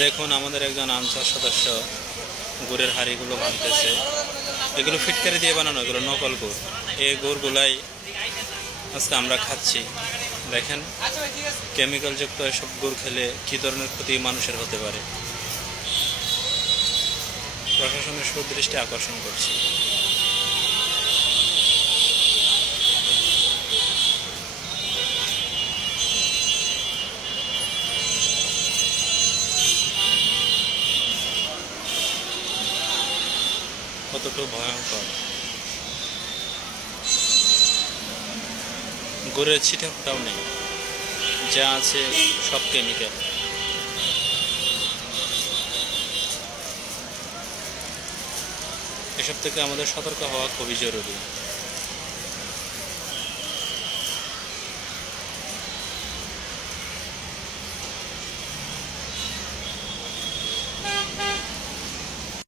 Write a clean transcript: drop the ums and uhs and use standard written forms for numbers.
দেখুন আমাদের একজন আনসার সদস্য গুড়ের হাঁড়িগুলো ভাঙতেছে। এগুলো ফিটকারি দিয়ে বানানো, এগুলো নকল গুড়। এই গুড়গুলাই আজকে আমরা খাচ্ছি। দেখেন কেমিক্যালযুক্ত এসব গুড় খেলে কী ধরনের ক্ষতি মানুষের হতে পারে। প্রশাসনের সুদৃষ্টি আকর্ষণ করছি। কতটুকু ভয়ঙ্কর। গুড়ের ছিটে ফোটাও নেই, যা আছে সব কেমিক্যাল। এসব থেকে আমাদের সতর্ক হওয়া খুবই জরুরি।